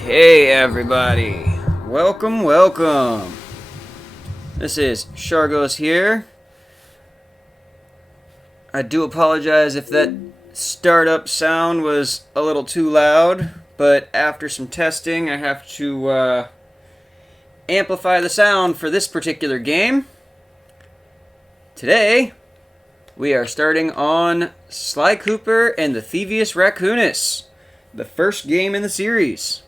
Okay, everybody. Welcome. This is Shargos here. I do apologize if that startup sound was a little too loud, but after some testing, I have to amplify the sound for this particular game. Today, we are starting on Sly Cooper and the Thievius Raccoonus, the first game in the series.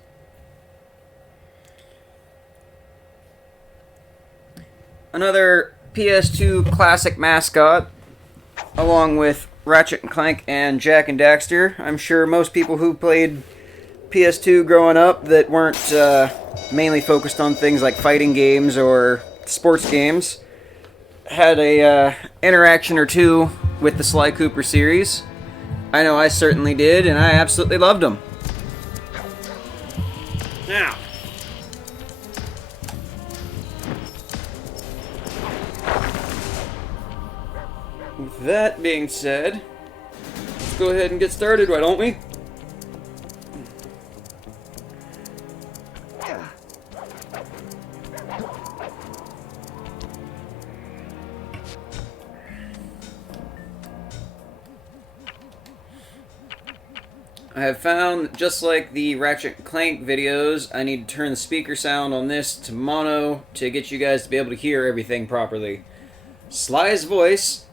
Another PS2 classic mascot, along with Ratchet and Clank and Jak and Daxter. I'm sure most people who played PS2 growing up that weren't mainly focused on things like fighting games or sports games had a interaction or two with the Sly Cooper series. I know I certainly did, and I absolutely loved them. Now, with that being said, let's go ahead and get started, why don't we? I have found, just like the Ratchet and Clank videos, I need to turn the speaker sound on this to mono to get you guys to be able to hear everything properly. Sly's voice,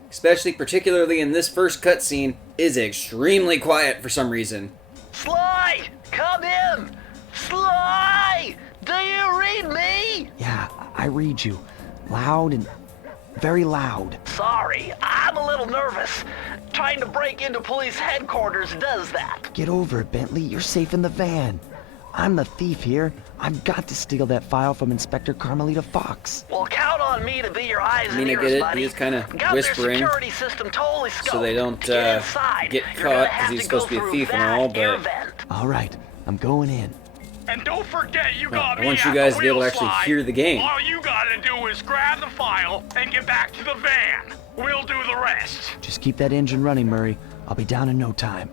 particularly in this first cutscene, is extremely quiet for some reason. Sly! Come in! Sly! Do you read me? Yeah, I read you. Loud and very loud. Sorry, I'm a little nervous. Trying to break into police headquarters does that. Get over it, Bentley. You're safe in the van. I'm the thief here. I've got to steal that file from Inspector Carmelita Fox. Well, count on me to be your eyes and I ears, get it. buddy. He's kind of Got whispering, their security system totally scoped. so they don't Get caught, because he's supposed to be a thief and all, but All right, I'm going in. And don't forget, you got I me want you at guys the to be able to wheel, actually Sly. hear the game. All you gotta do is grab the file and get back to the van. We'll do the rest. Just keep that engine running, Murray. I'll be down in no time.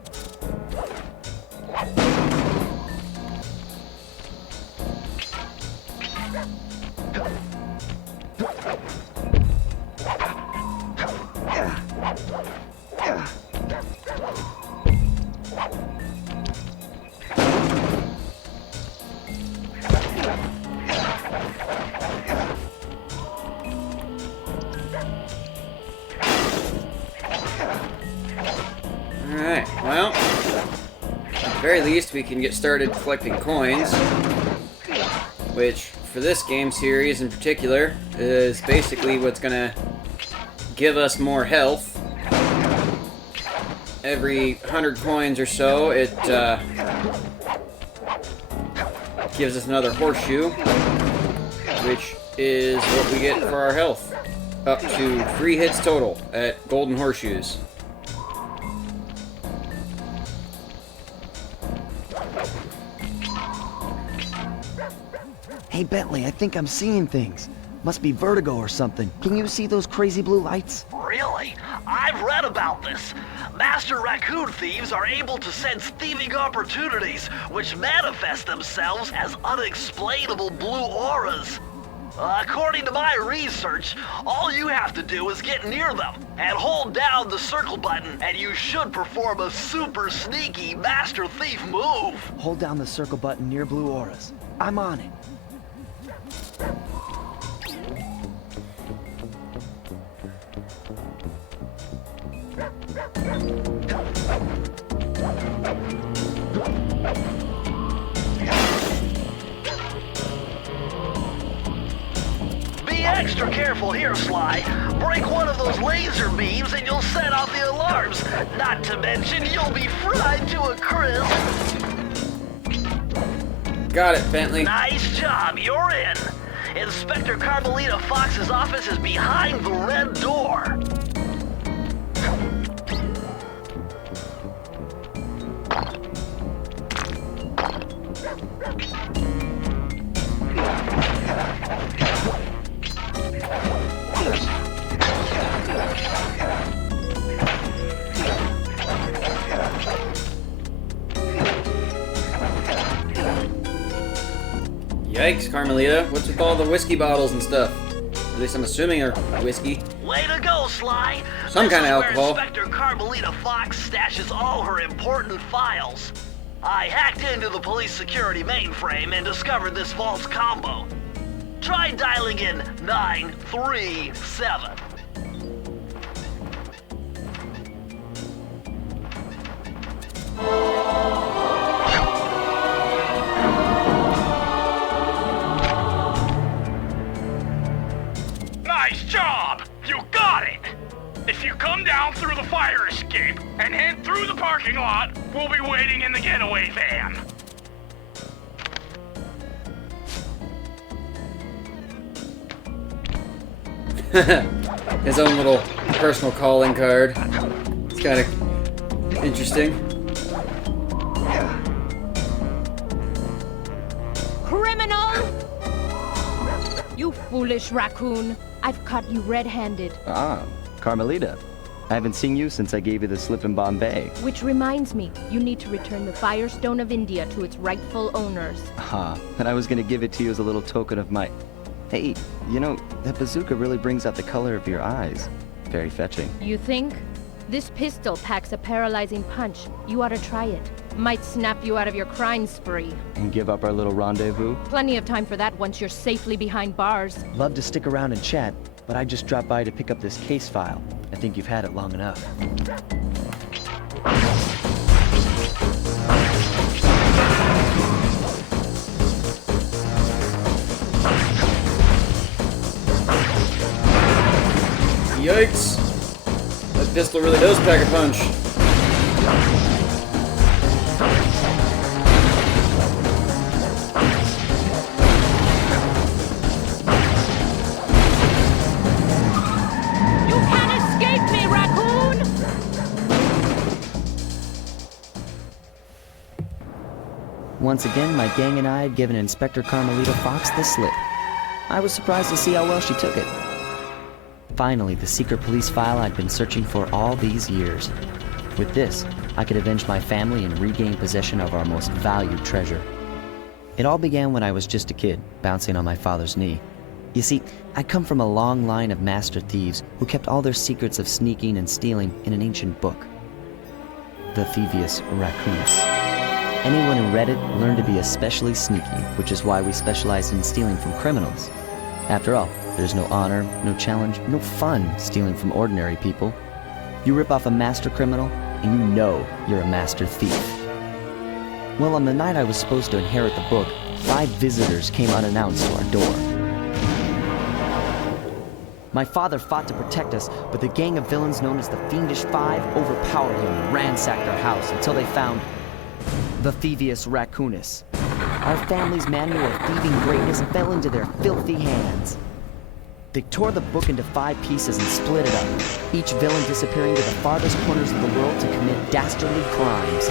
Alright, well, at the very least we can get started collecting coins, which, for this game series in particular, is basically what's gonna give us more health. Every 100 coins or so, it gives us another horseshoe, which is what we get for our health. Up to 3 hits total at golden horseshoes. Hey, Bentley, I think I'm seeing things. Must be vertigo or something. Can you see those crazy blue lights? Really? I've read about this. Master raccoon thieves are able to sense thieving opportunities, which manifest themselves as unexplainable blue auras. According to my research, all you have to do is get near them and hold down the circle button, and you should perform a super sneaky master thief move. Hold down the circle button near blue auras. I'm on it. Be extra careful here, Sly. Break one of those laser beams and you'll set off the alarms. Not to mention, you'll be fried to a crisp. Got it, Bentley. Nice job, you're in. Inspector Carmelita Fox's office is behind the red door. Yikes, Carmelita. What's with all the whiskey bottles and stuff? At least I'm assuming they're whiskey. Way to go, Sly! Some kind of alcohol. This is where Inspector Carmelita Fox stashes all her important files. I hacked into the police security mainframe and discovered this vault's combo. Try dialing in 937. Nice job! You got it! If you come down through the fire escape and head through the parking lot, we'll be waiting in the getaway van. His own little personal calling card. It's kind of interesting. Criminal! You foolish raccoon. I've caught you red-handed. Ah, Carmelita. I haven't seen you since I gave you the slip in Bombay. Which reminds me, you need to return the Firestone of India to its rightful owners. And I was gonna give it to you as a little token of my... Hey, you know, that bazooka really brings out the color of your eyes. Very fetching. You think? This pistol packs a paralyzing punch. You ought to try it. Might snap you out of your crime spree. And give up our little rendezvous? Plenty of time for that once you're safely behind bars. Love to stick around and chat, but I just dropped by to pick up this case file. I think you've had it long enough. Yikes! That pistol really does pack a punch. You can't escape me, raccoon! Once again, my gang and I had given Inspector Carmelita Fox the slip. I was surprised to see how well she took it. Finally, the secret police file I'd been searching for all these years. With this, I could avenge my family and regain possession of our most valued treasure. It all began when I was just a kid, bouncing on my father's knee. You see, I come from a long line of master thieves who kept all their secrets of sneaking and stealing in an ancient book. The Thievius Raccoonus. Anyone who read it learned to be especially sneaky, which is why we specialize in stealing from criminals. After all, there's no honor, no challenge, no fun stealing from ordinary people. You rip off a master criminal, and you know you're a master thief. Well, on the night I was supposed to inherit the book, 5 visitors came unannounced to our door. My father fought to protect us, but the gang of villains known as the Fiendish Five overpowered him and ransacked our house until they found the Thievius Raccoonus. Our family's manual of thieving greatness fell into their filthy hands. They tore the book into 5 pieces and split it up, each villain disappearing to the farthest corners of the world to commit dastardly crimes.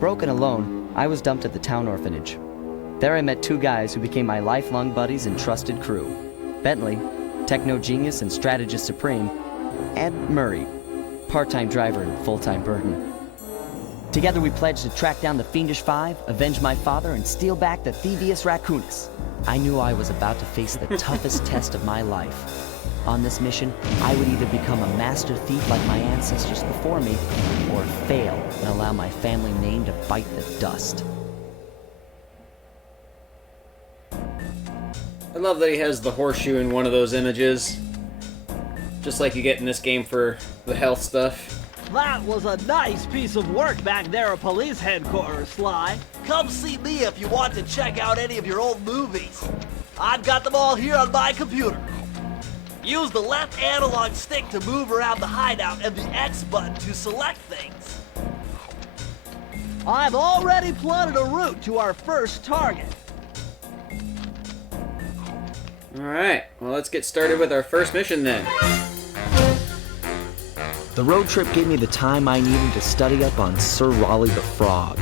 Broken alone, I was dumped at the town orphanage. There I met 2 guys who became my lifelong buddies and trusted crew. Bentley, techno genius and strategist supreme, and Murray, part-time driver and full-time burden. Together we pledged to track down the Fiendish Five, avenge my father, and steal back the Thievius Raccoonus. I knew I was about to face the toughest test of my life. On this mission, I would either become a master thief like my ancestors before me, or fail and allow my family name to bite the dust. I love that he has the horseshoe in one of those images. Just like you get in this game for the health stuff. That was a nice piece of work back there at police headquarters, Sly. Come see me if you want to check out any of your old movies. I've got them all here on my computer. Use the left analog stick to move around the hideout and the X button to select things. I've already plotted a route to our first target. Alright, well let's get started with our first mission then. The road trip gave me the time I needed to study up on Sir Raleigh the Frog.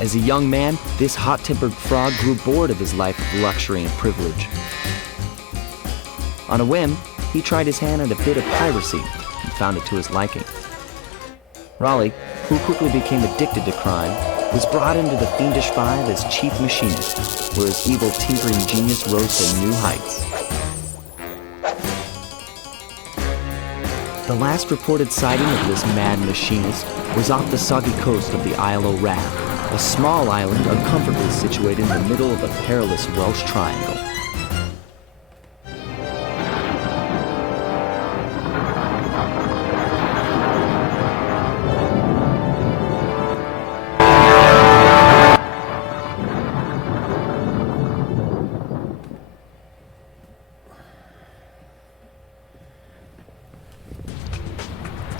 As a young man, this hot-tempered frog grew bored of his life of luxury and privilege. On a whim, he tried his hand at a bit of piracy and found it to his liking. Raleigh, who quickly became addicted to crime, was brought into the Fiendish Five as chief machinist, where his evil tinkering genius rose to new heights. The last reported sighting of this mad machinist was off the soggy coast of the Isle o' Wrath, a small island uncomfortably situated in the middle of a perilous Welsh Triagle.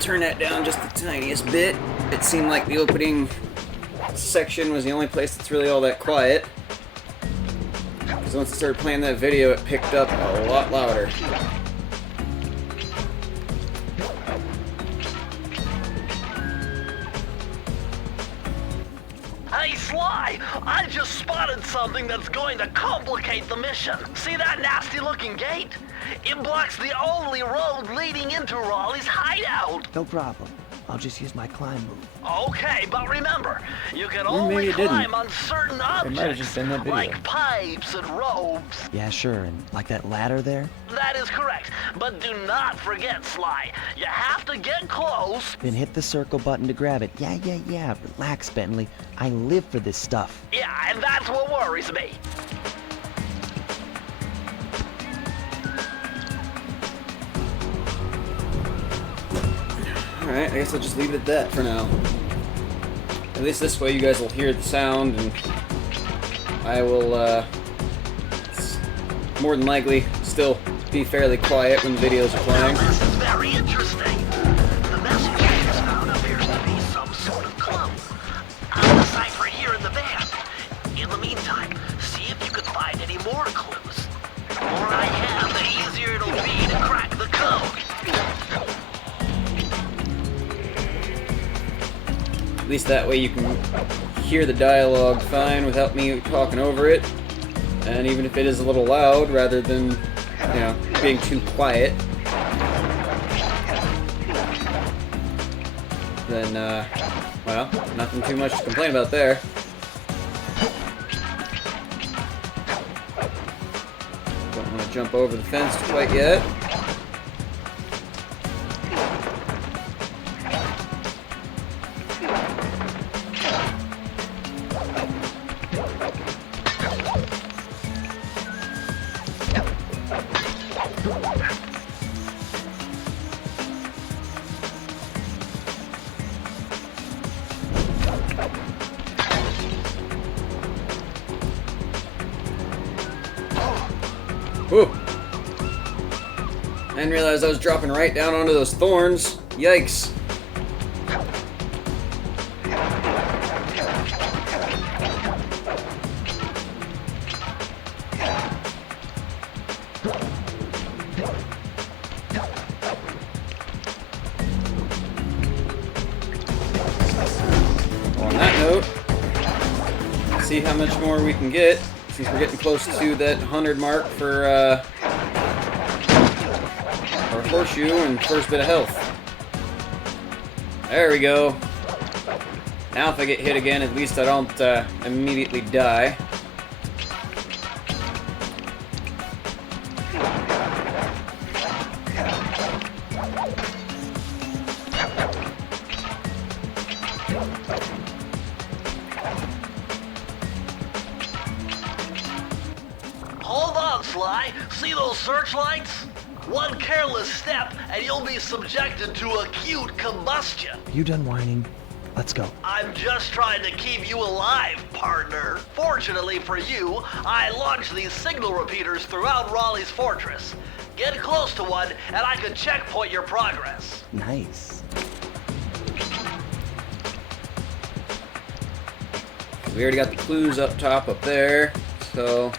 Turn that down just the tiniest bit. It seemed like the opening section was the only place that's really all that quiet. Because once I started playing that video, it picked up a lot louder. Hey, Sly! I just spotted something that's going to complicate the mission. See that nasty-looking gate? It blocks the only road leading into Raleigh's hideout. No problem. I'll just use my climb move. Okay, but remember, you can Or maybe only it didn't. climb on certain objects, might have just been that video. like pipes and ropes. Yeah, sure, and like that ladder there? That is correct, but do not forget, Sly. You have to get close. Then hit the circle button to grab it. Yeah. Relax, Bentley. I live for this stuff. Yeah, and that's what worries me. Alright, I guess I'll just leave it at that for now. At least this way you guys will hear the sound, and I will, more than likely still be fairly quiet when the videos are Now, playing. this is very interesting. The message you just found appears to be some sort of clue. I'll decipher here in the van. In the meantime, see if you can find any more clues. The more I have, the easier it'll be to crack the code. At least that way you can hear the dialogue fine without me talking over it. And even if it is a little loud, rather than, you know, being too quiet, then, well, nothing too much to complain about there. Don't want to jump over the fence quite yet. Whew. I didn't realize I was dropping right down onto those thorns. Yikes. Well, on that note, let's see how much more we can get, since we're getting close to that 100 mark for our horseshoe and first bit of health. There we go. Now if I get hit again, at least I don't immediately die. Hold on, Sly. See those searchlights? One careless step, and you'll be subjected to acute combustion. You done whining? Let's go. I'm just trying to keep you alive, partner. Fortunately for you, I launched these signal repeaters throughout Raleigh's fortress. Get close to one, and I can checkpoint your progress. Nice. We already got the clues up top up there, so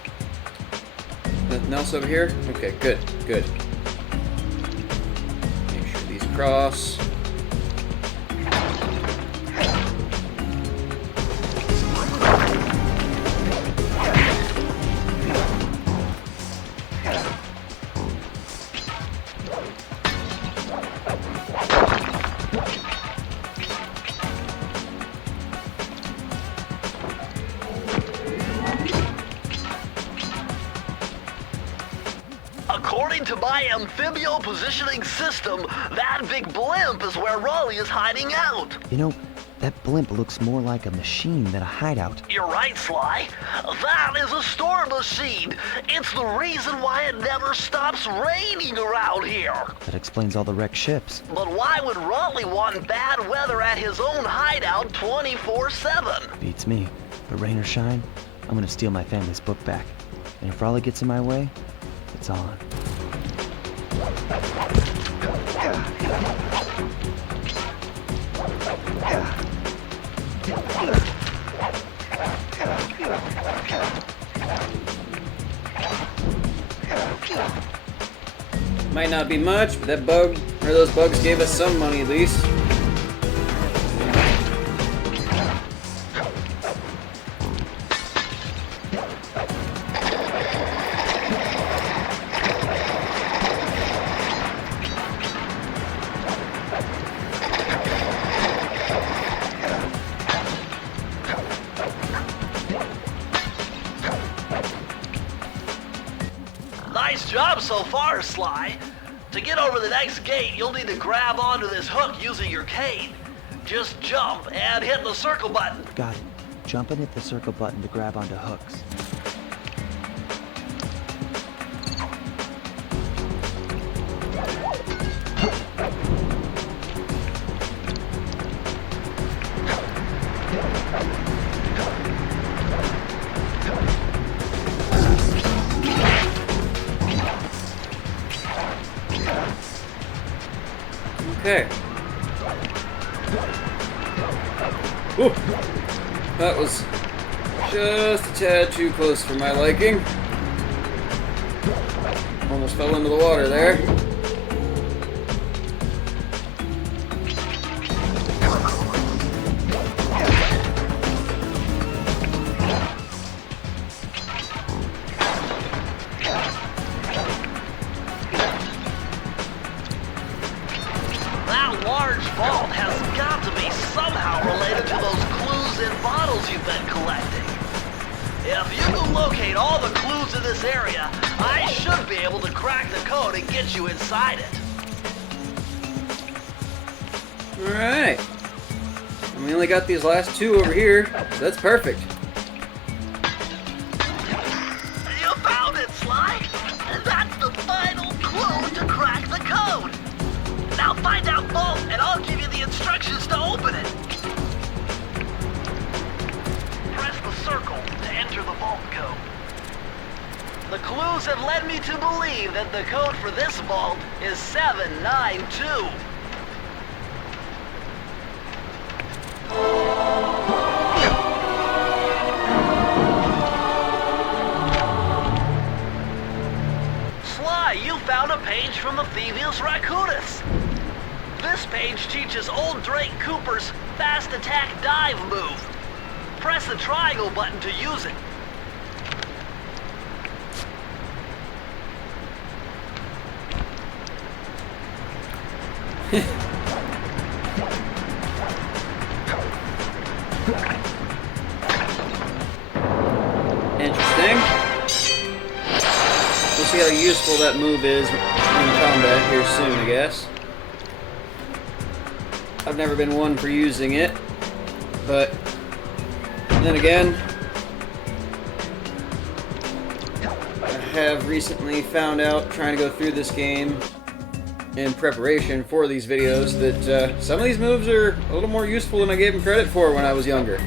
nothing else over here? Okay, good, good. Make sure these cross. my amphibio positioning system, that big blimp is where Raleigh is hiding out. You know, that blimp looks more like a machine than a hideout. You're right, Sly. That is a storm machine. It's the reason why it never stops raining around here. That explains all the wrecked ships. But why would Raleigh want bad weather at his own hideout 24/7? Beats me. But rain or shine, I'm gonna steal my family's book back. And if Raleigh gets in my way, it's on. Might not be much, but that bug, or those bugs gave us some money at least. Nice job so far, Sly. To get over the next gate, you'll need to grab onto this hook using your cane. Just jump and hit the circle button. Got it. Jump and hit the circle button to grab onto hooks. Okay. Whew. That was just a tad too close for my liking. Almost fell into the water there. That large vault has got to be somehow related to those clues in bottles you've been collecting. If you can locate all the clues in this area, I should be able to crack the code and get you inside it. Alright. And we only got these last two over here, so that's perfect. You found it, Sly! That's the final clue to crack the code! Now find out both, and I'll give you the instructions to open it. Press the circle to enter the vault code. The clues have led me to believe that the code for this vault is 792. Sly, you found a page from the Thievius Raccoonus. This page teaches old Drake Cooper's fast attack dive move. Press the triangle button to use it. Interesting. We'll see how useful that move is in combat here soon, I guess. I've never been one for using it, but then again, I have recently found out, trying to go through this game in preparation for these videos, that some of these moves are a little more useful than I gave them credit for when I was younger.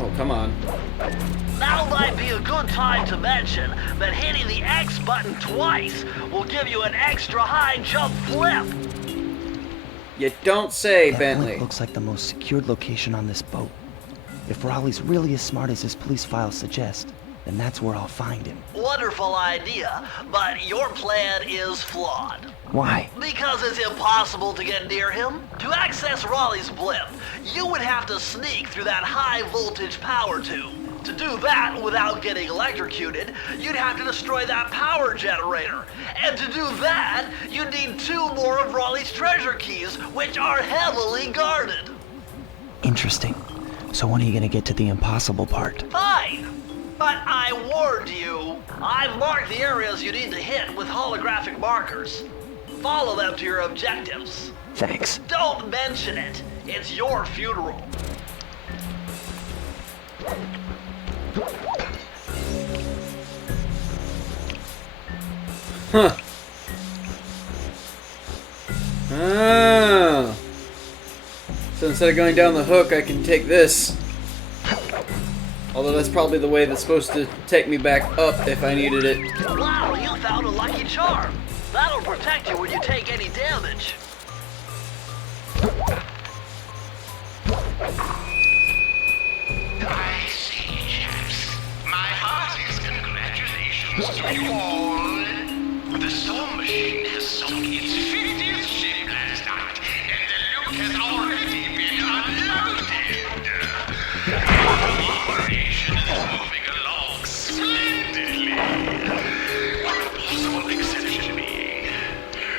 Oh, come on. Now might be a good time to mention that hitting the X button twice will give you an extra high jump flip. You don't say, That Bentley. link looks like the most secured location on this boat. If Raleigh's really as smart as his police files suggest, then that's where I'll find him. Wonderful idea, but your plan is flawed. Why? Because it's impossible to get near him. To access Raleigh's blimp, you would have to sneak through that high voltage power tube. To do that without getting electrocuted, you'd have to destroy that power generator. And to do that, you'd need 2 more of Raleigh's treasure keys, which are heavily guarded. Interesting. So when are you gonna get to the impossible part? Fine. But I warned you. I've marked the areas you need to hit with holographic markers. Follow them to your objectives. Thanks. Don't mention it. It's your funeral. Huh. Oh. So instead of going down the hook, I can take this. Although that's probably the way that's supposed to take me back up if I needed it. Wow, you found a lucky charm. That'll protect you when you take any damage. I see, chaps. My heartiest congratulations to you all. The storm machine has sunk its 50th ship last night, and the loot has already been unloaded. The operation is moving along splendidly. With a possible exception being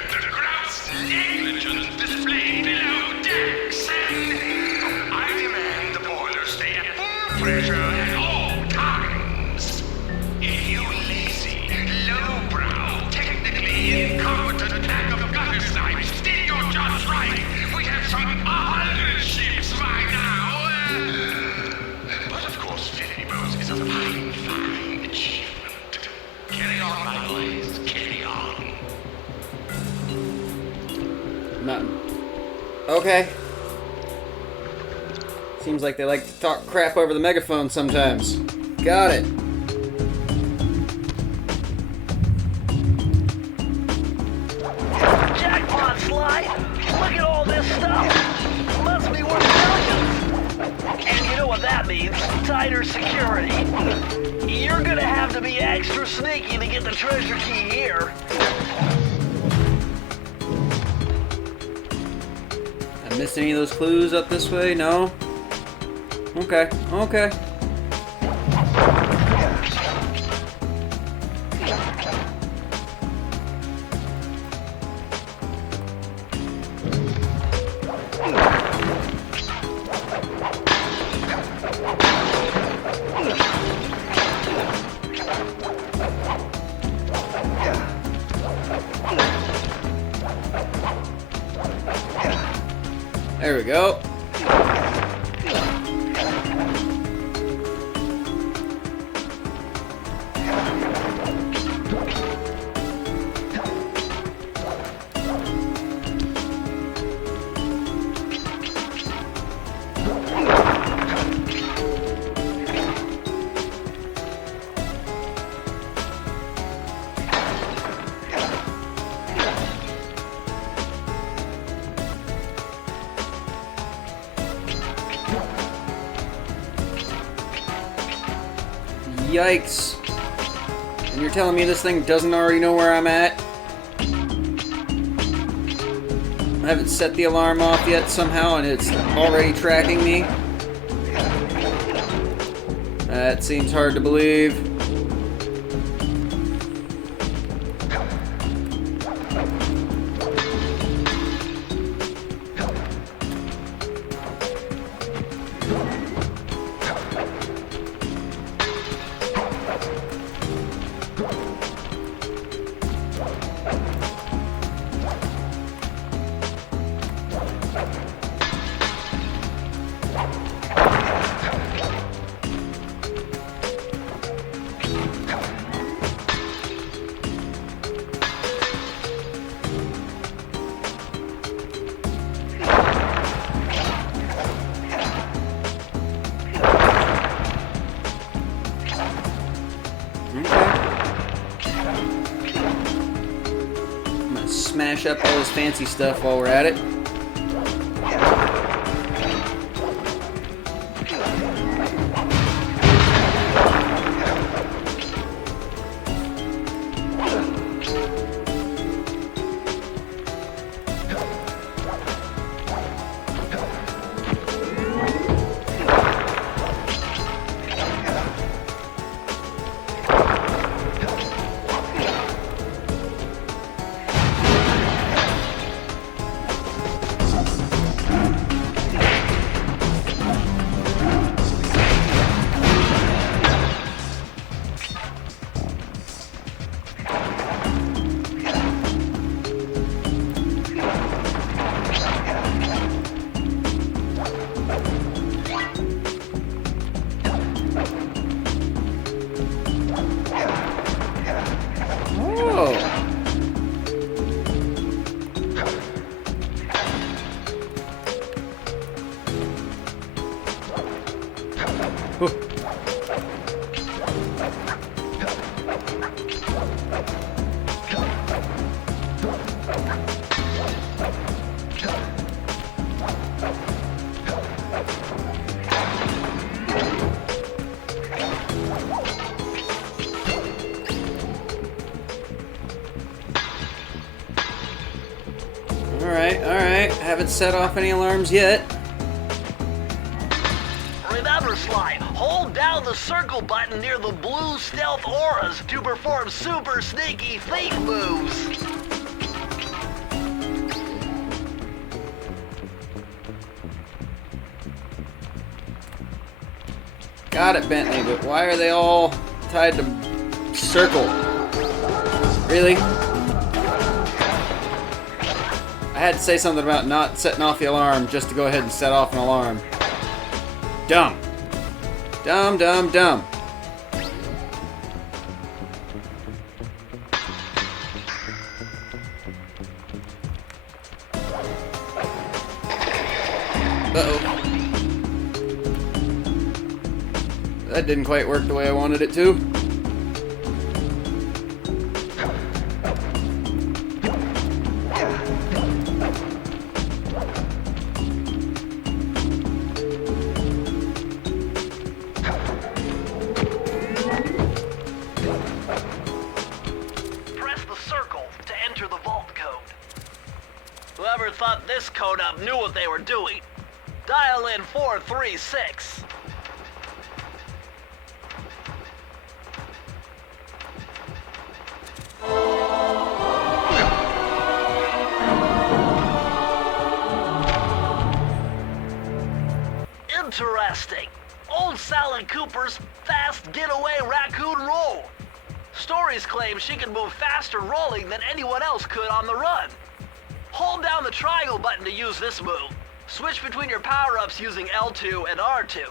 the gross negligence displayed below decks, and I demand the boilers stay at full pressure at all times. If you lazy, lowbrow, technically incompetent pack of gutter snipes did your jobs right, we'd have some 100 ships by now. But of course, 50 boats is a fine, fine achievement. Carry on, my boys, carry on. Nothing. Okay. Seems like they like to talk crap over the megaphone sometimes. Got it. Jackpot, Sly! Look at all this stuff! Must be worth millions! And you know what that means? Tighter security. You're gonna have to be extra sneaky to get the treasure key here. I missed any of those clues up this way? No? Okay. Okay. There we go. Yikes. And you're telling me this thing doesn't already know where I'm at? I haven't set the alarm off yet somehow and it's already tracking me? That seems hard to believe. Smash up all this fancy stuff while we're at it. Alright, alright. Haven't set off any alarms yet. Remember, Sly, hold down the circle button near the blue stealth auras to perform super sneaky thief moves. Got it, Bentley, but why are they all tied to circle? Really? I had to say something about not setting off the alarm just to go ahead and set off an alarm. Dumb. Dumb, dumb, dumb. Uh-oh. That didn't quite work the way I wanted it to. Press the circle to enter the vault code. Whoever thought this code up knew what they were doing. Dial in 436. Interesting. Old Sly Cooper's fast getaway raccoon roll. Stories claim she can move faster rolling than anyone else could on the run. Hold down the triangle button to use this move. Switch between your power-ups using L2 and R2.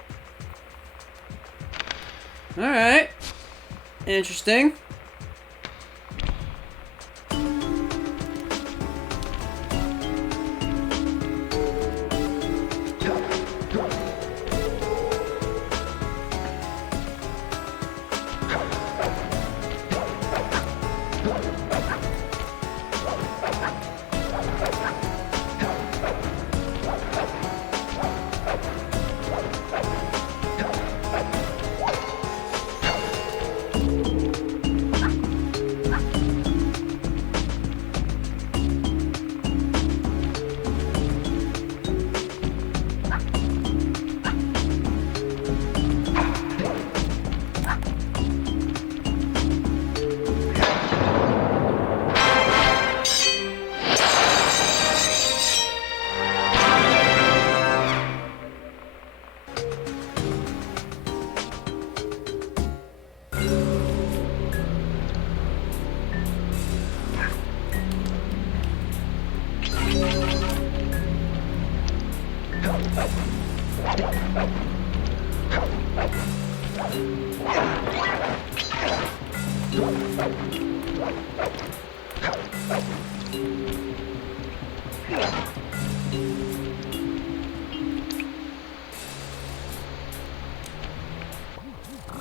Alright. Interesting.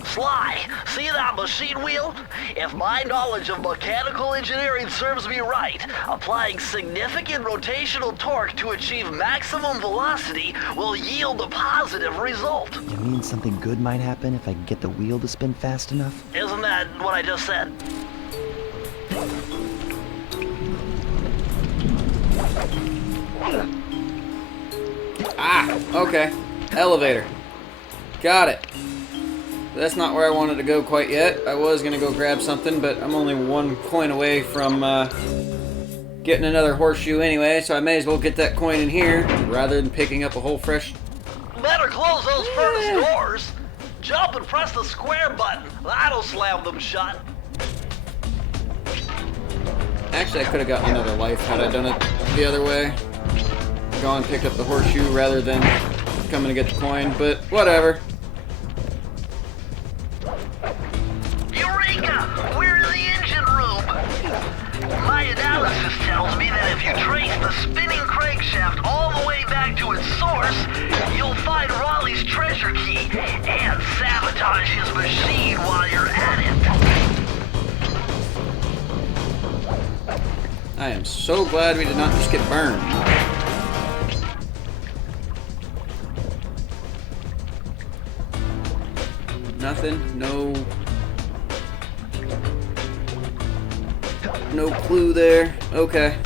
Sly, see that machine wheel? If my knowledge of mechanical engineering serves me right, applying significant rotational torque to achieve maximum velocity will yield a positive result. You mean something good might happen if I can get the wheel to spin fast enough? Isn't that what I just said? Ah, okay. Elevator. Got it. That's not where I wanted to go quite yet. I was going to go grab something, but I'm only 1 coin away from getting another horseshoe anyway, so I may as well get that coin in here rather than picking up a whole fresh... Better close those furnace doors. Jump and press the square button. That'll slam them shut. Actually, I could have gotten another life had I done it the other way. Gone and picked up the horseshoe rather than coming to get the coin, but whatever. Eureka! We're in the engine room. My analysis tells me that if you trace the spinning crankshaft all the way back to its source, you'll find Raleigh's treasure key and sabotage his machine while you're at it. I am so glad we did not just get burned. Nothing, no clue there. Okay.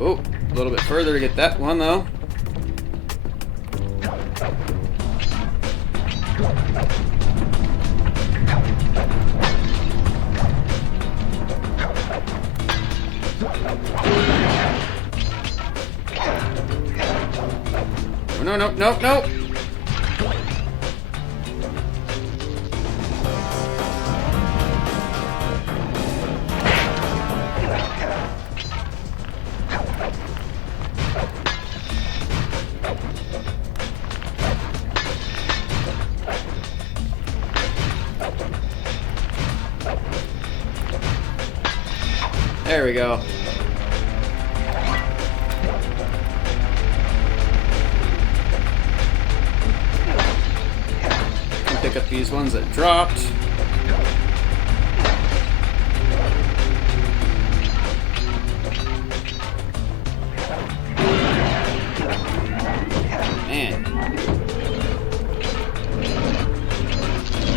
Oh, a little bit further to get that one, though. No, no, no, no! There we go. Pick up these ones that dropped. Man.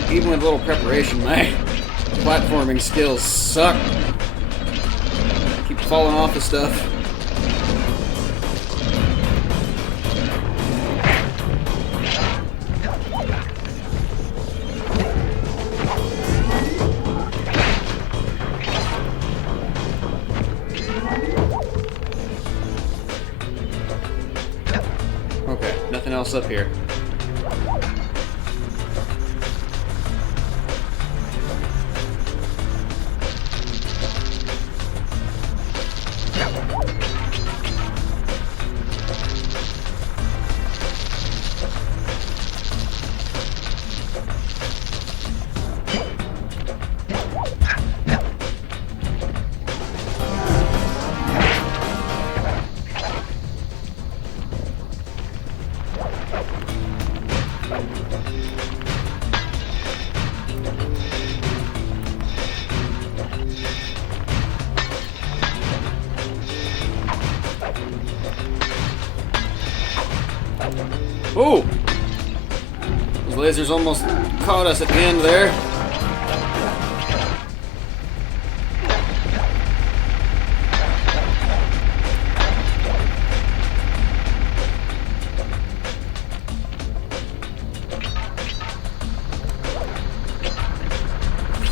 Even with a little preparation, my platforming skills suck. I keep falling off of stuff. Okay, nothing else up here. Ooh! Those lasers almost caught us at the end there.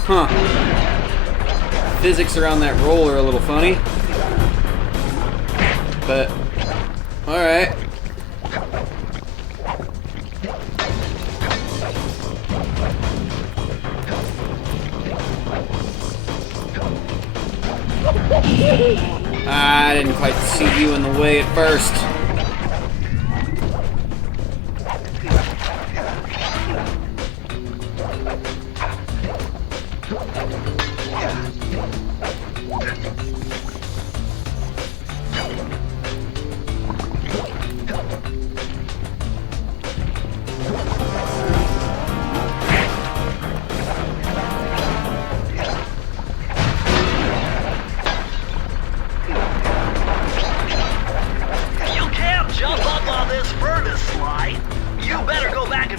Huh. Physics around that roll are a little funny. But, alright. I didn't quite see you in the way at first.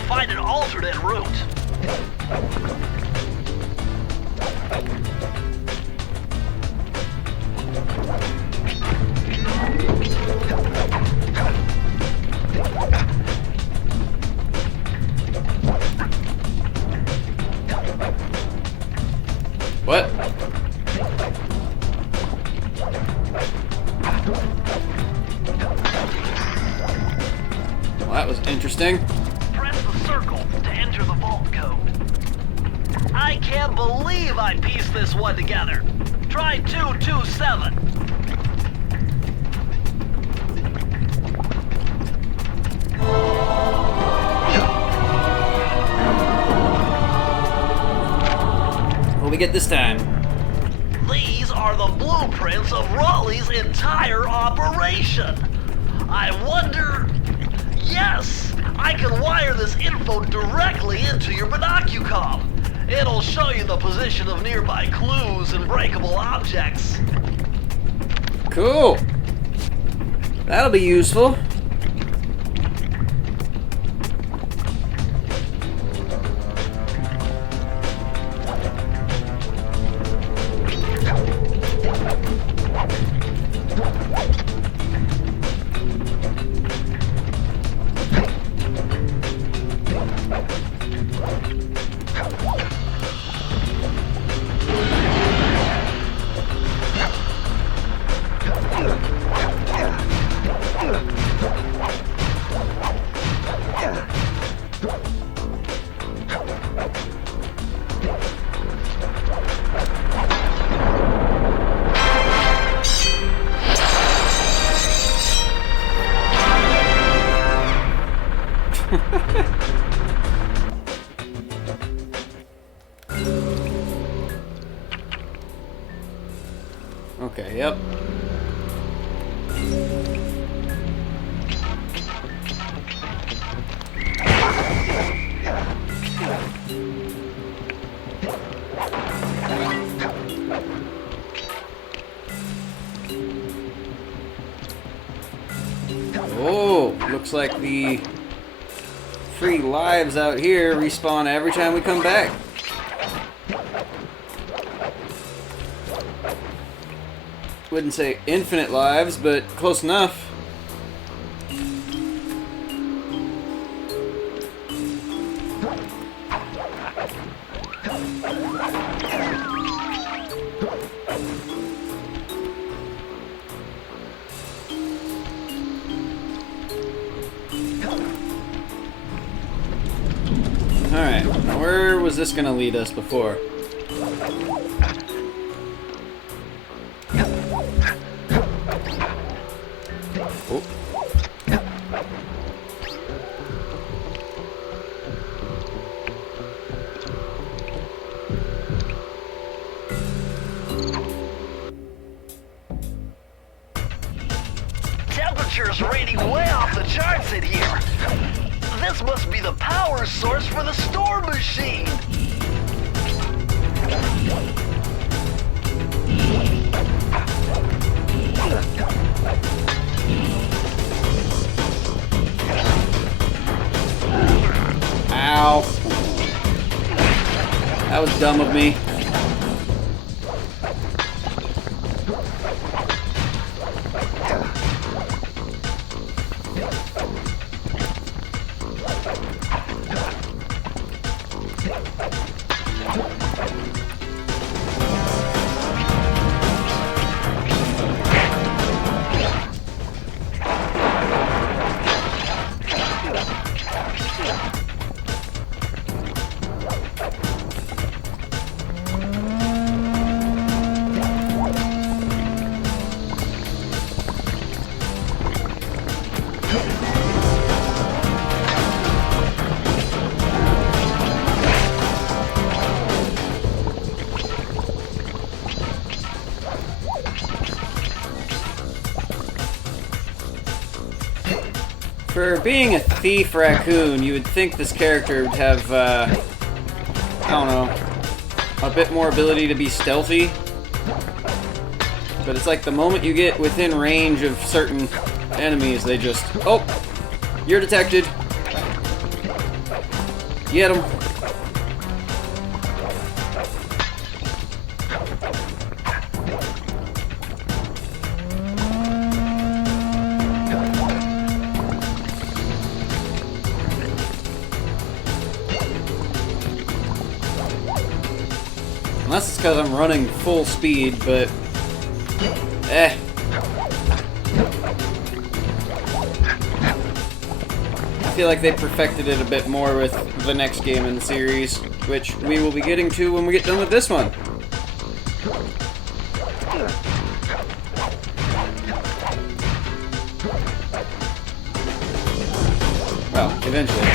Find an alternate route. What? Well, that was interesting. Press the circle to enter the vault code. I can't believe I pieced this one together. Try 227. What do we get this time? These are the blueprints of Raleigh's entire operation. I wonder... Yes! I can wire this info directly into your binocucom. It'll show you the position of nearby clues and breakable objects. Cool. That'll be useful. Okay, yep. Oh, looks like the free lives out here respawn every time we come back. Wouldn't say infinite lives, but close enough. Alright, where was this gonna lead us before? Oh. Temperature's rating way off the charts in here. This must be the power source for the storm machine. Ow. That was dumb of me. For being a thief raccoon, you would think this character would have, I don't know, a bit more ability to be stealthy. But it's like the moment you get within range of certain enemies, they just, oh, you're detected. Get him. Unless it's because I'm running full speed, but... I feel like they perfected it a bit more with the next game in the series, which we will be getting to when we get done with this one. Well, eventually.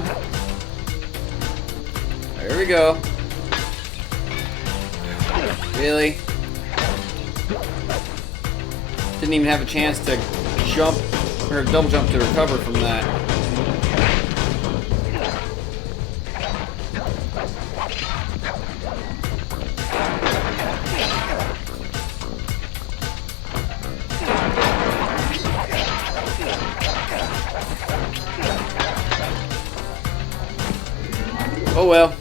on. There we go. Really? Didn't even have a chance to jump or double jump to recover from that. Oh well.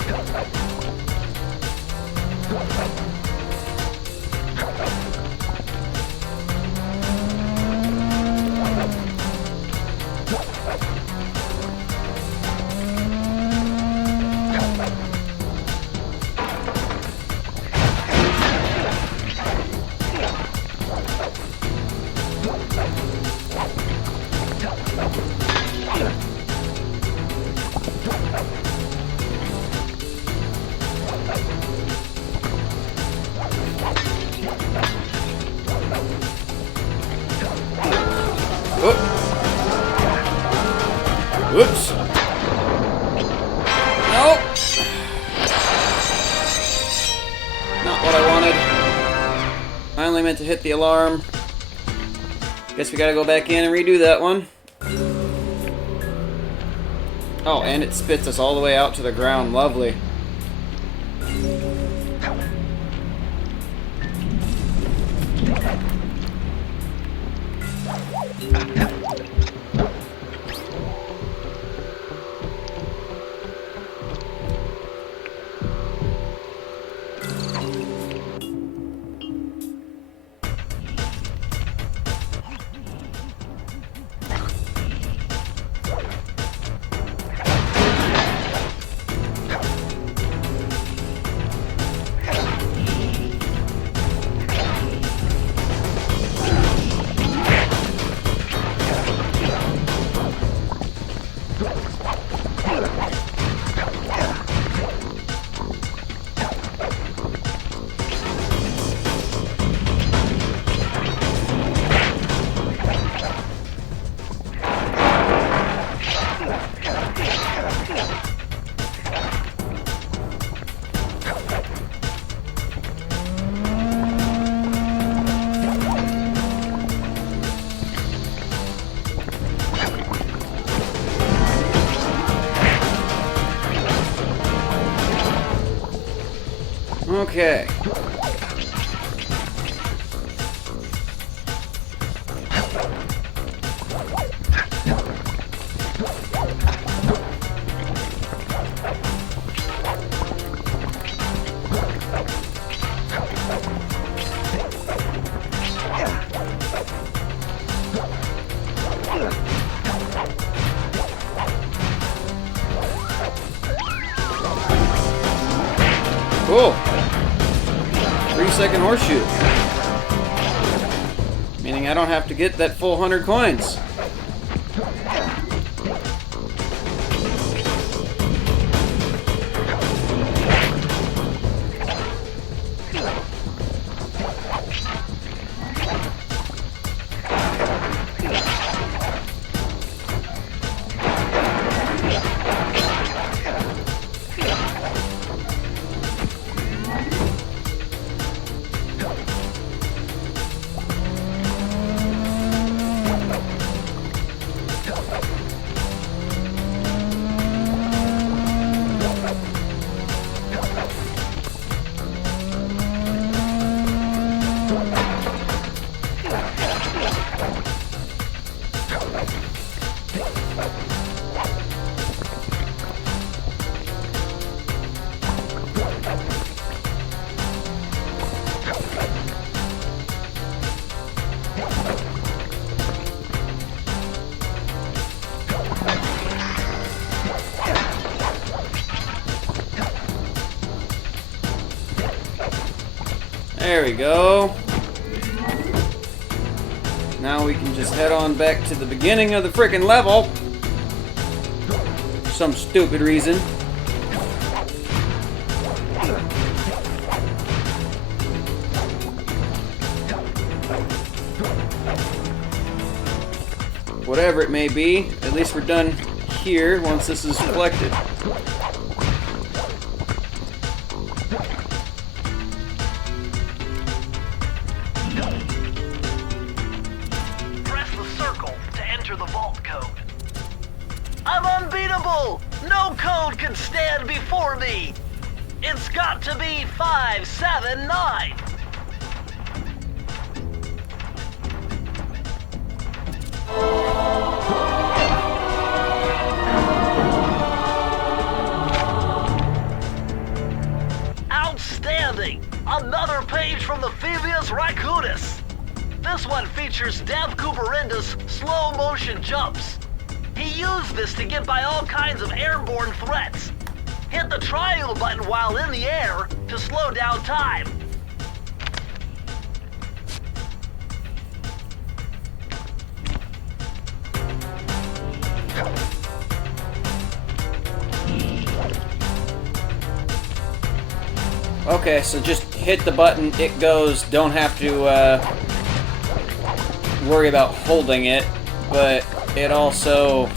Whoops. Nope. Not what I wanted. I only meant to hit the alarm. Guess we gotta go back in and redo that one. Oh, and it spits us all the way out to the ground. Lovely. Okay. Cool. 3-second horseshoe. Meaning I don't have to get that full 100 coins. There we go. Now we can just head on back to the beginning of the frickin' level. For some stupid reason. Whatever it may be, at least we're done here once this is collected. Press the circle to enter the vault code. I'm unbeatable! No code can stand before me! It's got to be 579! Outstanding! Another page from the Thievius Raccoonus! This one features Dev Cooperinda's slow motion jumps. He used this to get by all kinds of airborne threats. Hit the triangle button while in the air to slow down time. Okay, so just hit the button, it goes. Don't have to worry about holding it, but it also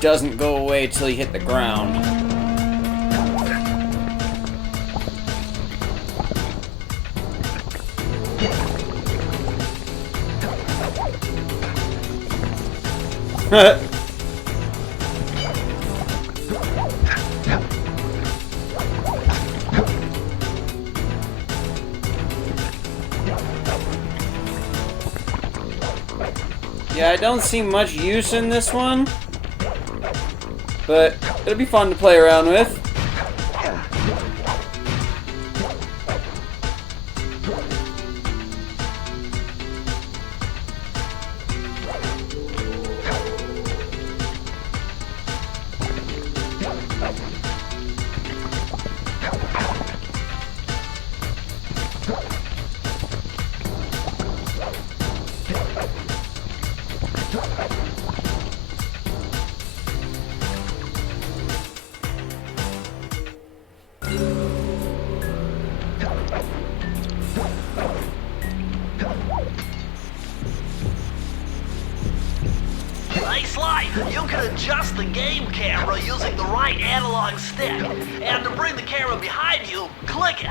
doesn't go away till you hit the ground. Yeah, I don't see much use in this one, but it'll be fun to play around with. Hey Sly, you can adjust the game camera using the right analog stick. And to bring the camera behind you, click it.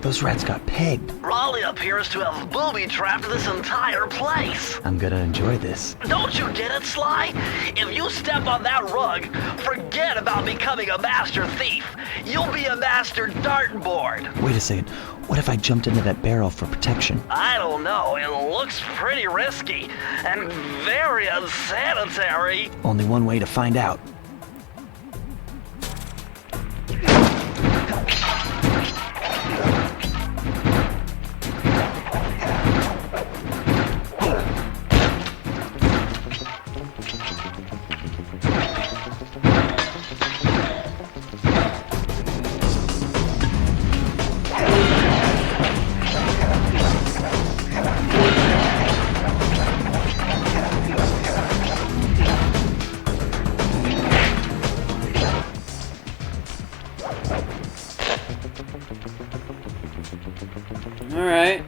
Those rats got pegged. Raleigh appears to have booby-trapped this entire place. I'm gonna enjoy this. Don't you get it, Sly? If you step on that rug, forget about becoming a master thief. You'll be a master dartboard. Wait a second. What if I jumped into that barrel for protection? I don't know. It looks pretty risky and very unsanitary. Only one way to find out. Alright.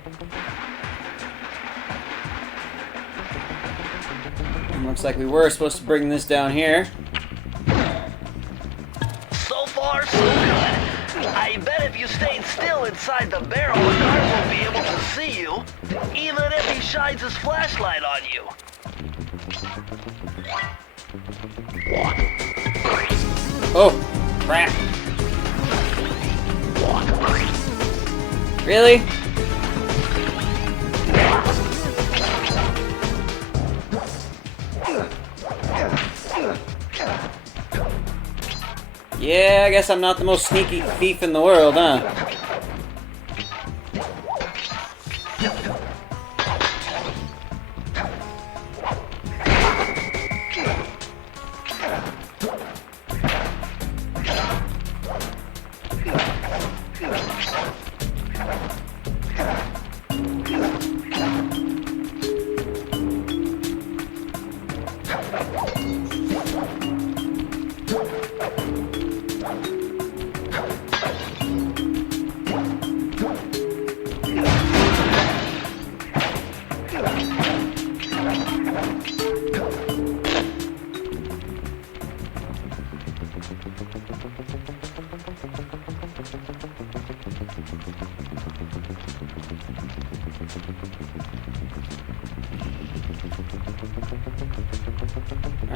Looks like we were supposed to bring this down here. So far, so good. I bet if you stayed still inside the barrel, the guard won't be able to see you, even if he shines his flashlight on you. Oh, crap. Really? Yeah, I guess I'm not the most sneaky thief in the world, huh?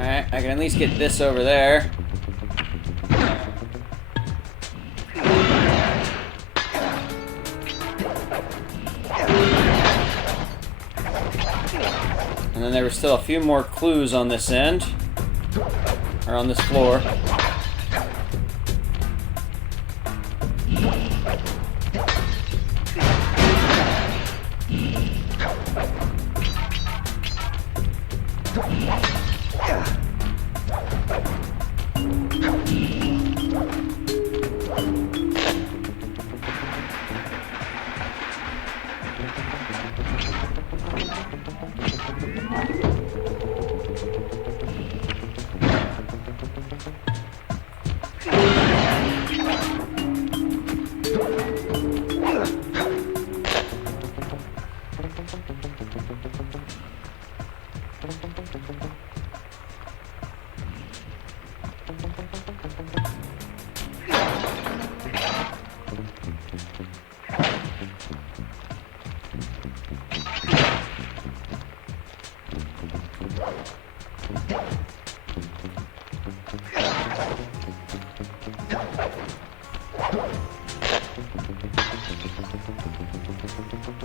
Alright, I can at least get this over there. And then there were still a few more clues on this end. Or on this floor.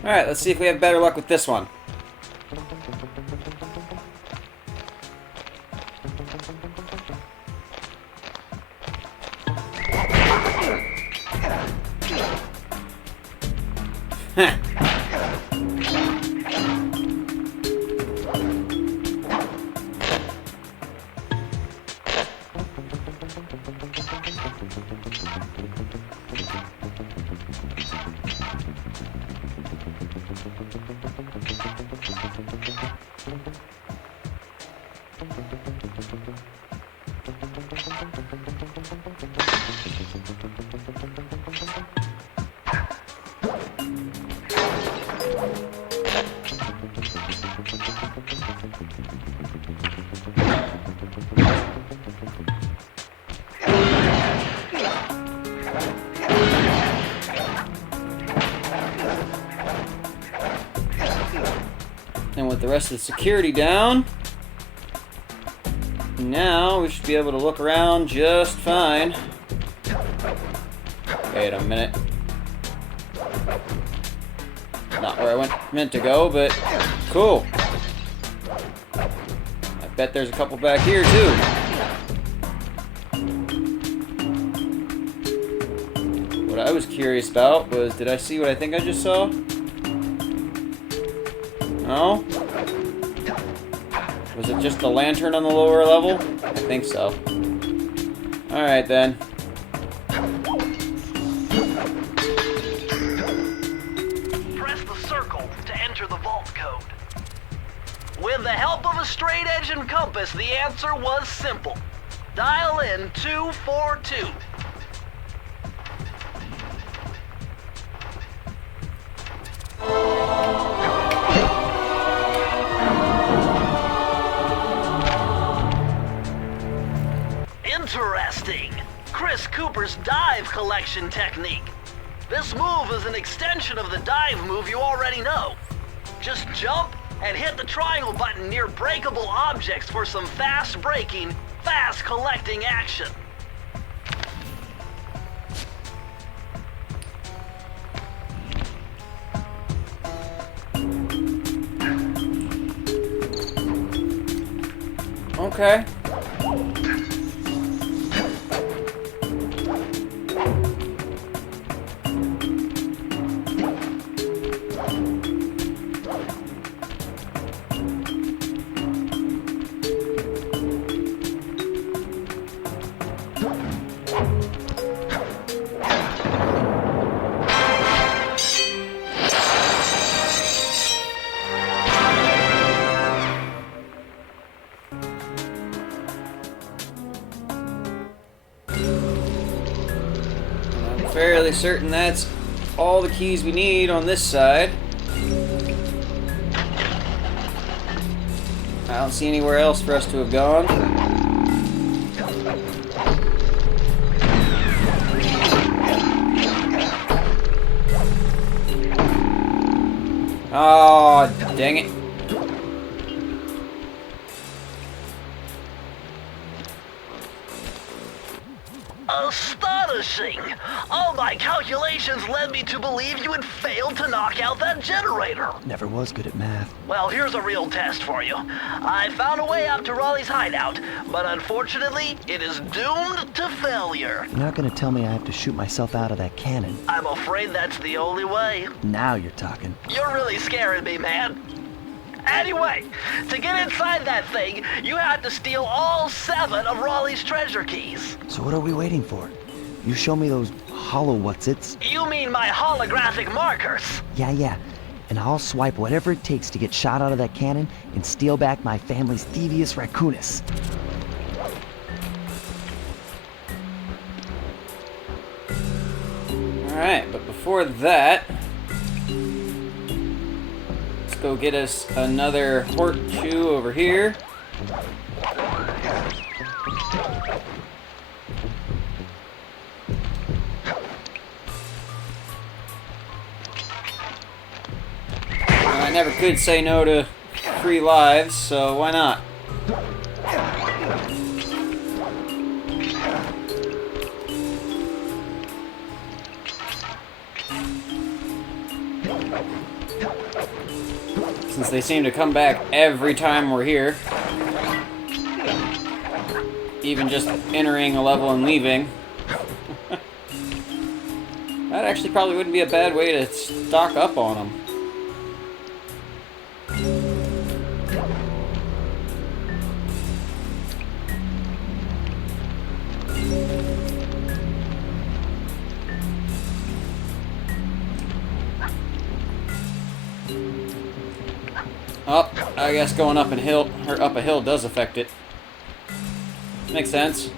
Alright, let's see if we have better luck with this one. And with the rest of the security down, now we should be able to look around just fine. Wait a minute. Not where I meant to go, but cool. I bet there's a couple back here too. What I was curious about was, did I see what I think I just saw? No? Was it just the lantern on the lower level? I think so. Alright then. Press the circle to enter the vault code. With the help of a straight edge and compass, the answer was simple. Dial in 242. Interesting. Chris Cooper's dive collection technique. This move is an extension of the dive move you already know. Just jump and hit the triangle button near breakable objects for some fast braking, fast collecting action. Okay. Fairly certain that's all the keys we need on this side. I don't see anywhere else for us to have gone. Oh, dang it. Astonishing! All my calculations led me to believe you had failed to knock out that generator. Never was good at math. Well, here's a real test for you. I found a way out to Raleigh's hideout, but unfortunately, it is doomed to failure. You're not gonna tell me I have to shoot myself out of that cannon. I'm afraid that's the only way. Now you're talking. You're really scaring me, man. Anyway, to get inside that thing, you had to steal all 7 of Raleigh's treasure keys. So what are we waiting for? You show me those hollow what's-its? You mean my holographic markers? Yeah. And I'll swipe whatever it takes to get shot out of that cannon and steal back my family's Thievius Raccoonus. Alright, but before that, let's go get us another horseshoe over here. I never could say no to free lives, so why not? Since they seem to come back every time we're here. Even just entering a level and leaving. That actually probably wouldn't be a bad way to stock up on them. Oh, I guess going up a hill does affect it. Makes sense.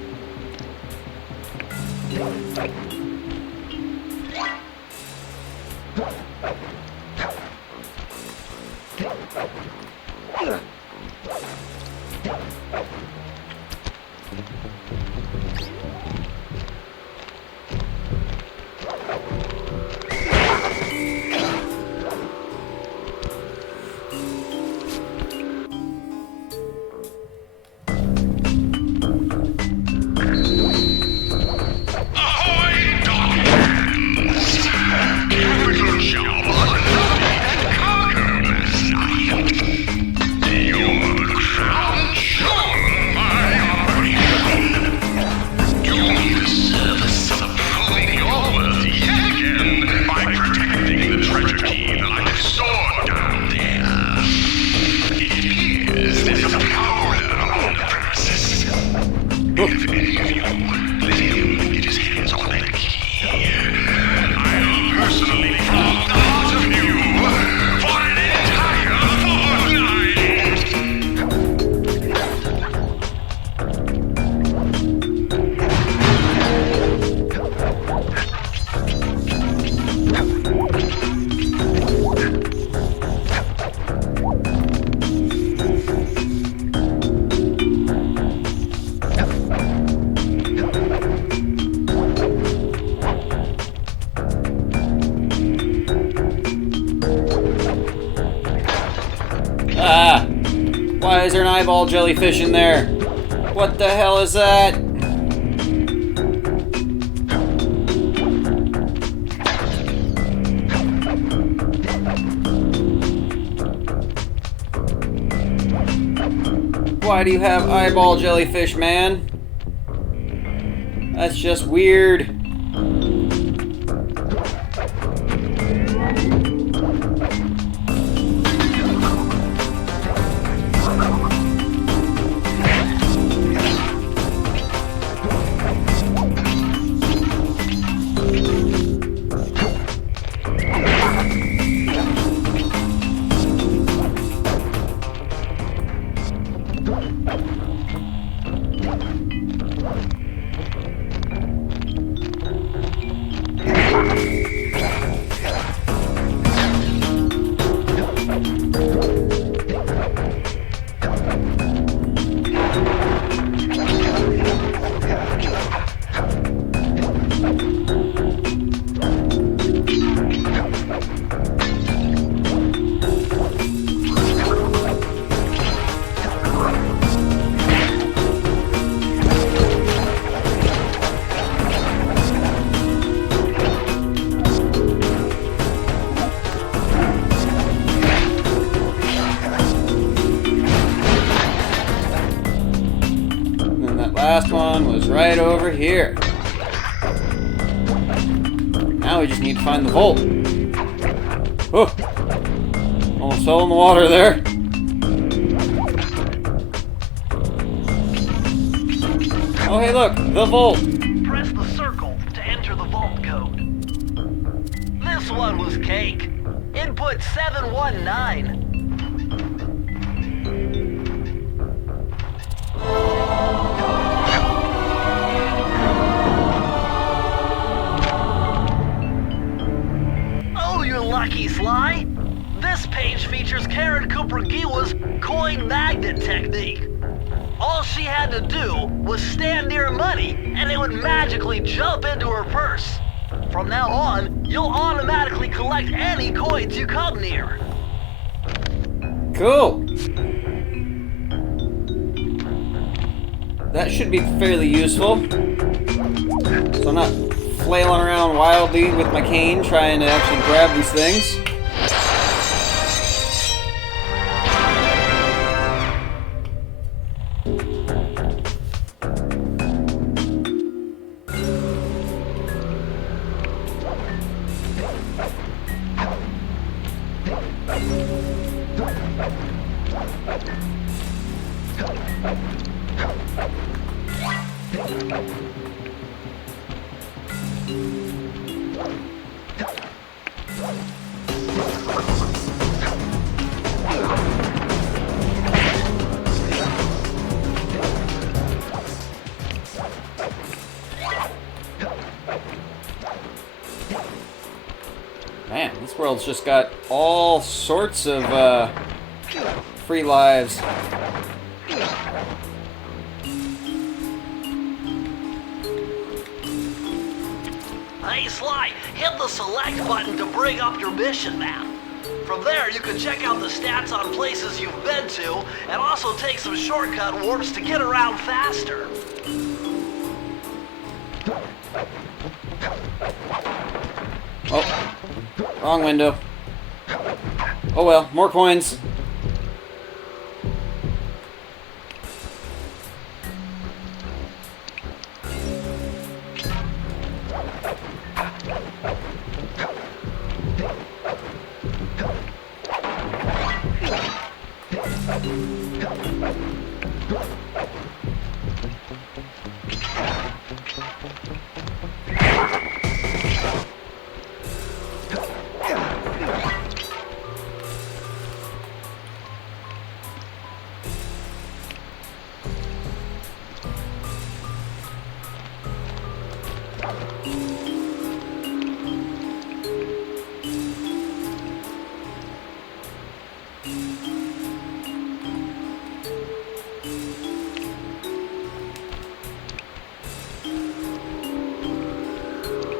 Ah! Why is there an eyeball jellyfish in there? What the hell is that? Why do you have eyeball jellyfish, man? That's just weird. last one was right over here. Now we just need to find the vault. Oh, almost fell in the water there. Oh, hey, look, the vault. Press the circle to enter the vault code. This one was cake. Input 719. Oh, you're lucky, Sly. This page features Karen Cooper-Giwa's coin magnet technique. All she had to do was stand near money, and it would magically jump into her purse. From now on, you'll automatically collect any coins you come near. Cool. That should be fairly useful. So I'm not flailing around wildly with my cane trying to actually grab these things. Man, this world's just got all sorts of free lives. Hey, Sly, hit the select button to bring up your mission map. From there, you can check out the stats on places you've been to, and also take some shortcut warps to get around faster. Oh, wrong window. Oh well, more coins.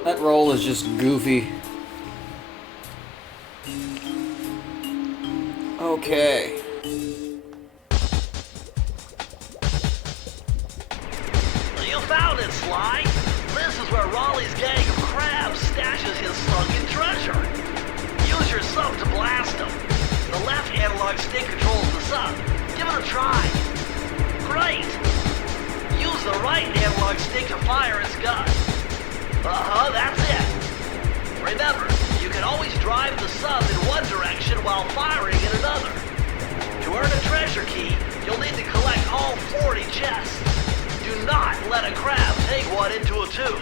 That roll is just goofy. Okay. You found it, Sly. This is where Raleigh's gang of crabs stashes his sunken treasure. Use your sub to blast them. The left analog stick controls the sub. Give it a try. Great. Use the right analog stick to fire its gun. That's it. Remember, you can always drive the sub in one direction while firing in another. To earn a treasure key, you'll need to collect all 40 chests. Do not let a crab take one into a tube.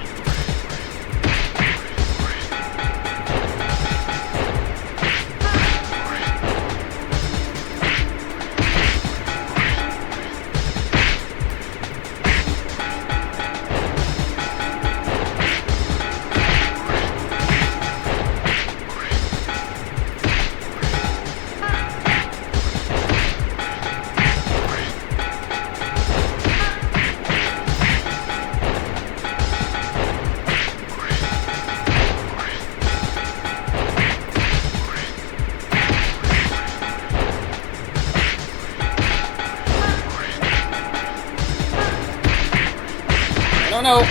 I don't know.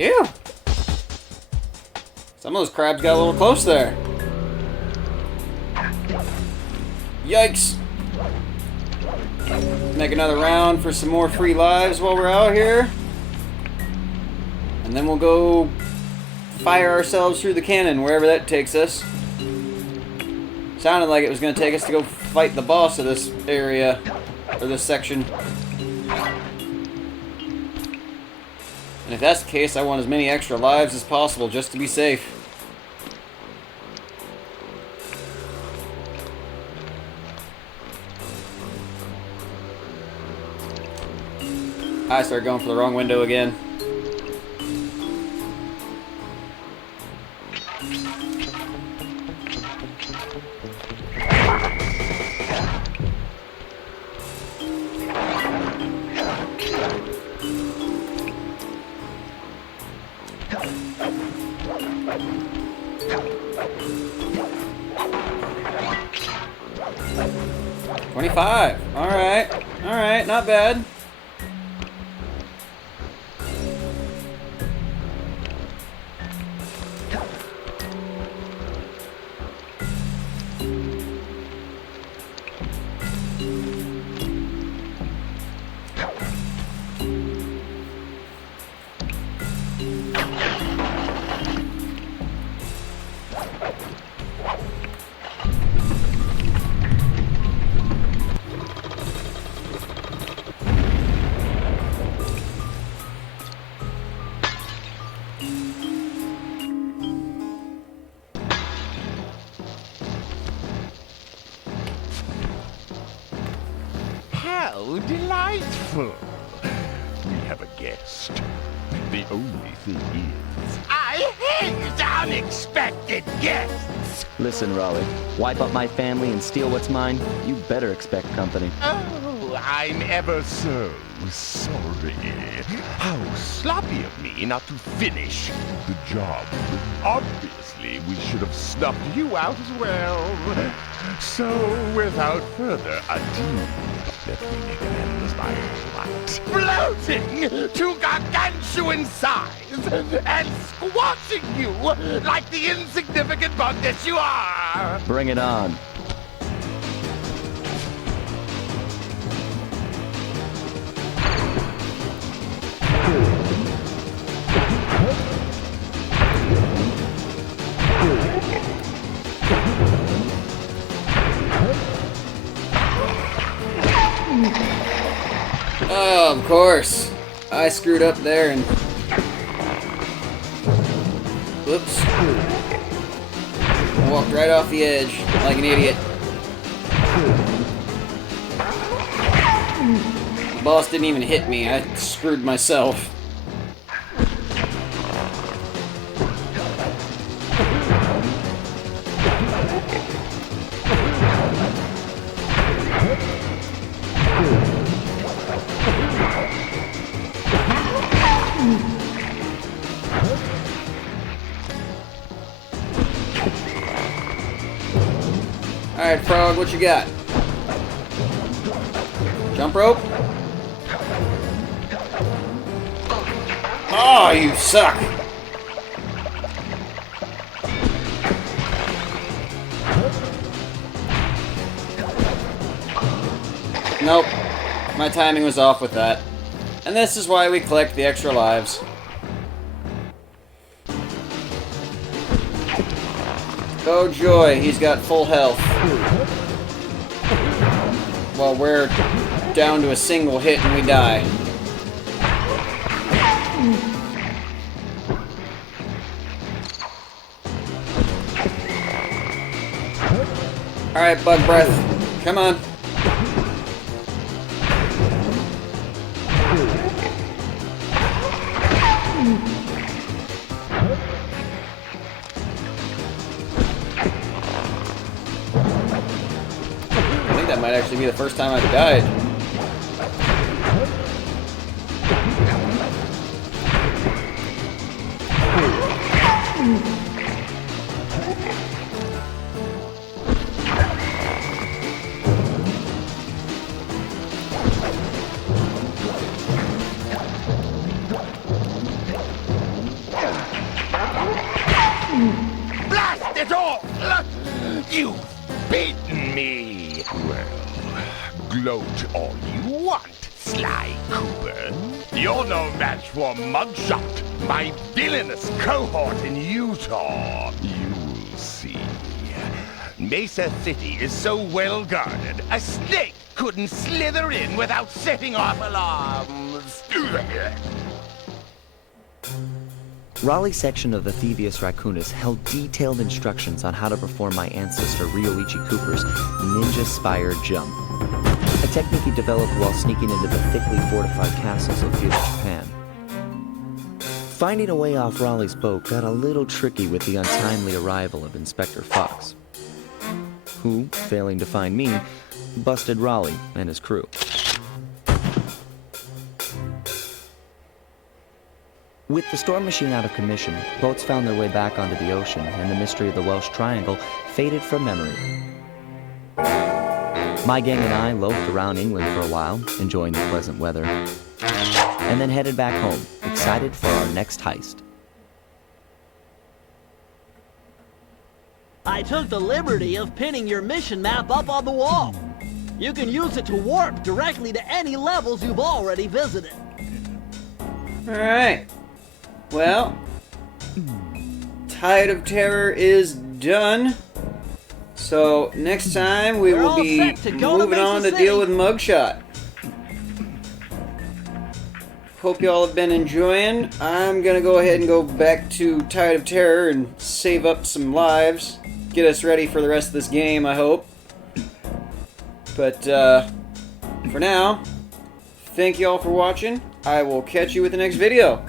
Phew! Some of those crabs got a little close there. Yikes! Make another round for some more free lives while we're out here. And then we'll go fire ourselves through the cannon, wherever that takes us. Sounded like it was going to take us to go fight the boss of this area, or this section. And if that's the case, I want as many extra lives as possible just to be safe. I started going for the wrong window again. $25. Alright, not bad. How delightful! We have a guest. The only thing is, I hate unexpected guests! Listen, Raleigh, wipe up my family and steal what's mine? You better expect company. Oh, I'm ever so sorry. How sloppy of me not to finish the job. Obviously, we should have snuffed you out as well. So, without further ado, let me make amends by what? Bloating to gargantuan size and squashing you like the insignificant bug that you are! Bring it on. Oh, of course. I screwed up there and... Whoops. I walked right off the edge like an idiot. The boss didn't even hit me. I screwed myself. Alright, Frog, what you got? Jump rope? Oh, you suck! Nope. My timing was off with that. And this is why we collect the extra lives. Oh joy, he's got full health. Well, we're down to a single hit and we die. Alright, Bug Breath. Come on. I think that might actually be the first time I've died. it all! You've beaten me! Well, gloat all you want, Sly Cooper. You're no match for Mugshot, my villainous cohort in Utah. You'll see. Mesa City is so well guarded, a snake couldn't slither in without setting off alarms. Raleigh's section of the Thievius Raccoonus held detailed instructions on how to perform my ancestor Ryoichi Cooper's ninja spire jump, a technique he developed while sneaking into the thickly fortified castles of feudal Japan. Finding a way off Raleigh's boat got a little tricky with the untimely arrival of Inspector Fox, who, failing to find me, busted Raleigh and his crew. With the storm machine out of commission, boats found their way back onto the ocean, and the mystery of the Welsh Triangle faded from memory. My gang and I loafed around England for a while, enjoying the pleasant weather, and then headed back home, excited for our next heist. I took the liberty of pinning your mission map up on the wall. You can use it to warp directly to any levels you've already visited. Alright. Well, Tide of Terror is done. So next time we will be moving on to deal with Mugshot. Hope y'all have been enjoying. I'm gonna go ahead and go back to Tide of Terror and save up some lives. Get us ready for the rest of this game, I hope. But for now, thank y'all for watching. I will catch you with the next video.